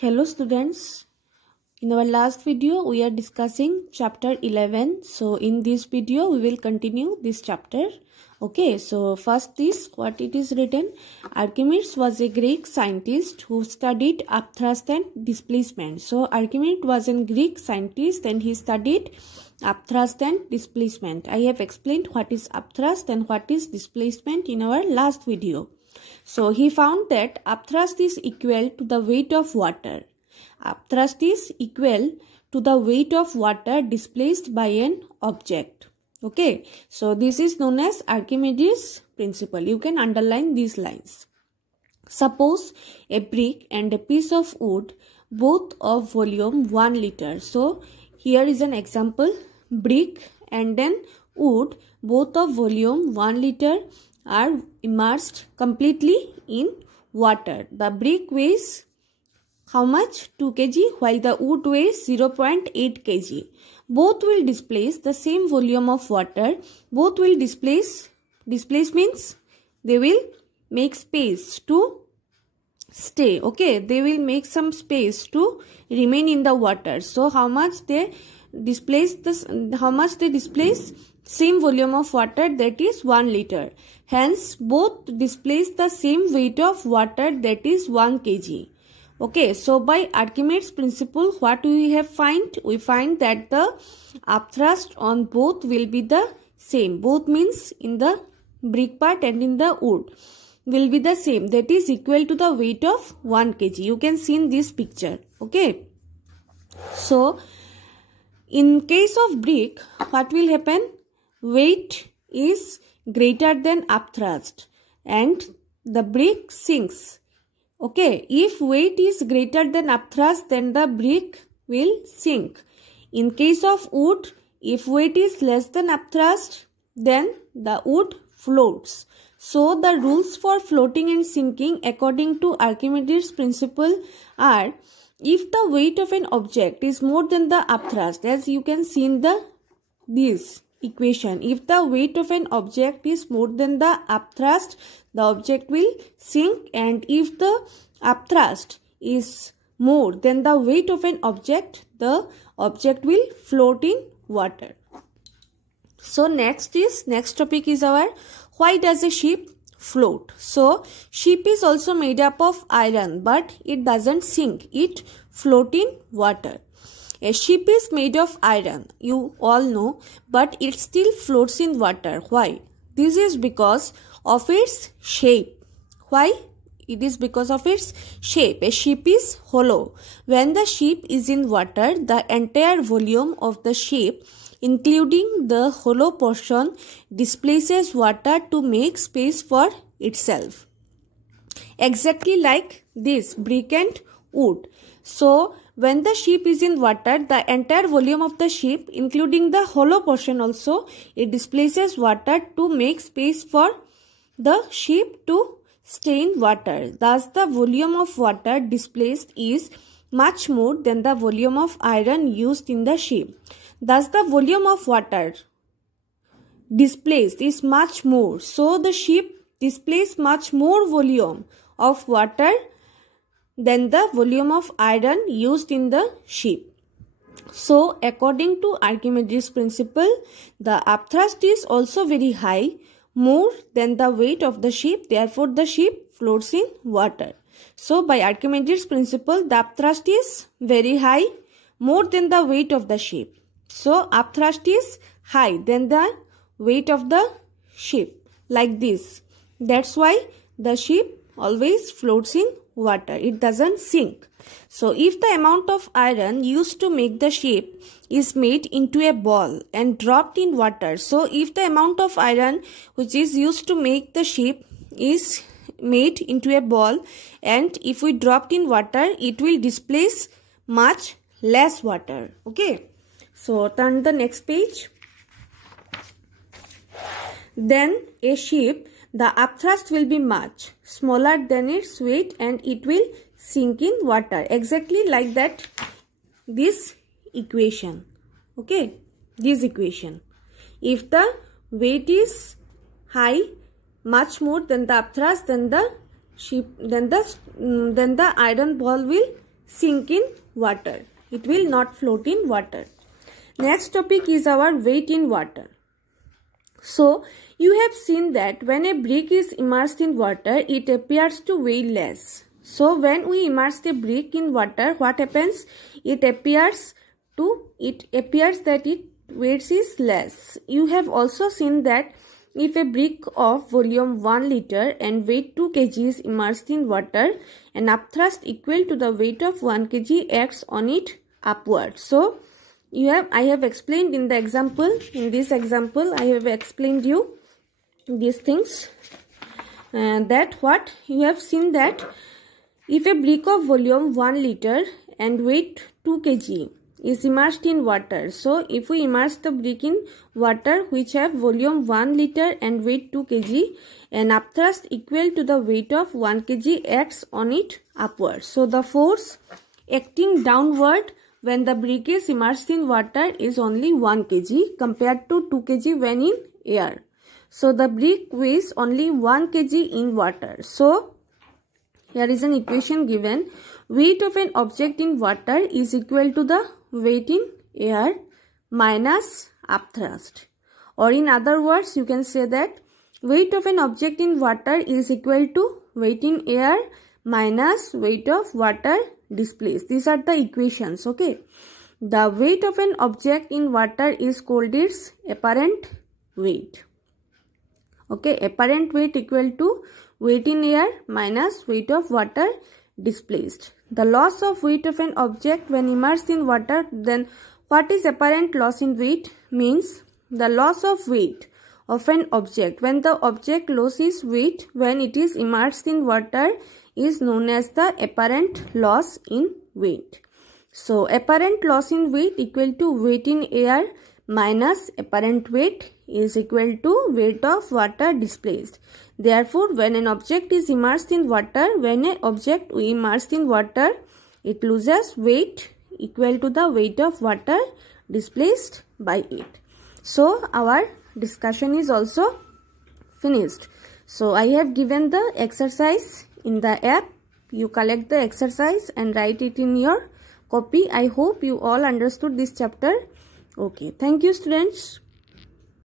Hello students, in our last video we are discussing chapter 11. So in this video we will continue this chapter. Okay, so first is what it is written. Archimedes was a Greek scientist who studied upthrust and displacement. So Archimedes was a Greek scientist and he studied upthrust and displacement. I have explained what is upthrust and what is displacement in our last video. So he found that upthrust is equal to the weight of water. Upthrust is equal to the weight of water displaced by an object. Okay, so this is known as Archimedes' principle. You can underline these lines. Suppose a brick and a piece of wood, both of volume 1 liter. So here is an example: brick and then wood, both of volume 1 liter, are immersed completely in water. The brick weighs how much? 2 kg, while the wood weighs 0.8 kg. Both will displace the same volume of water. Both will displace means they will make space to stay. Okay, they will make some space to remain in the water. So how much they displace same volume of water, that is 1 liter. Hence both displace the same weight of water, that is 1 kg. Okay, so by Archimedes' principle, what we have find? We find that the upthrust on both will be the same. Both means in the brick part and in the wood will be the same. That is equal to the weight of 1 kg. You can see in this picture. Okay. So in case of brick, what will happen? Weight is greater than upthrust and the brick sinks. Okay, if weight is greater than upthrust, then the brick will sink. In case of wood, if weight is less than upthrust, then the wood floats. So the rules for floating and sinking according to Archimedes' principle are: if the weight of an object is more than the upthrust, as you can see in this equation, if the weight of an object is more than the upthrust, the object will sink, and if the upthrust is more than the weight of an object, the object will float in water. So next topic is our why does a ship float? So ship is also made up of iron, but it doesn't sink, it float in water. A ship is made of iron, you all know, but it still floats in water. Why? This is because of its shape. Why? It is because of its shape. A ship is hollow. When the ship is in water, the entire volume of the ship, including the hollow portion, displaces water to make space for itself. Exactly like this brick and wood. So when the ship is in water, the entire volume of the ship, including the hollow portion also, it displaces water to make space for the ship to stay in water. Thus, the volume of water displaced is much more than the volume of iron used in the ship. Thus, the volume of water displaced is much more. So, the ship displaces much more volume of water than the volume of iron used in the ship. So, according to Archimedes' principle, the upthrust is also very high, more than the weight of the ship. Therefore, the ship floats in water. So, by Archimedes' principle, the upthrust is very high, more than the weight of the ship. So, upthrust is high than the weight of the ship, like this. That's why the ship always floats in water. It doesn't sink. So if the amount of iron used to make the ship is made into a ball and dropped in water, so if the amount of iron which is used to make the ship is made into a ball, and if we dropped in water, it will displace much less water. Okay, so turn the next page. Then a ship, the upthrust will be much smaller than its weight and it will sink in water. Exactly like that, this equation. Okay, this equation. If the weight is high, much more than the upthrust, then the iron ball will sink in water. It will not float in water. Next topic is our weight in water. So, you have seen that when a brick is immersed in water, it appears to weigh less. So, when we immerse a brick in water, what happens? It appears that its weight is less. You have also seen that if a brick of volume 1 liter and weight 2 kg is immersed in water, an upthrust equal to the weight of 1 kg acts on it upward. So, I have explained in the example. In this example, I have explained you these things. That what you have seen that if a brick of volume 1 liter and weight 2 kg is immersed in water. So, if we immerse the brick in water which have volume 1 liter and weight 2 kg, an upthrust equal to the weight of 1 kg acts on it upward. So, the force acting downward when the brick is immersed in water is only 1 kg compared to 2 kg when in air. So, the brick weighs only 1 kg in water. So, here is an equation given. Weight of an object in water is equal to the weight in air minus upthrust. Or in other words, you can say that weight of an object in water is equal to weight in air minus weight of water displaced. These are the equations, okay. The weight of an object in water is called its apparent weight. Okay, apparent weight equal to weight in air minus weight of water displaced. The loss of weight of an object when immersed in water, then what is apparent loss in weight? Means the loss of weight of an object when the object loses weight when it is immersed in water is known as the apparent loss in weight. So, apparent loss in weight equal to weight in air minus apparent weight is equal to weight of water displaced. Therefore, when an object is immersed in water, it loses weight equal to the weight of water displaced by it. So, our discussion is also finished. So, I have given the exercise in the app. You collect the exercise and write it in your copy. I hope you all understood this chapter. Okay, thank you students.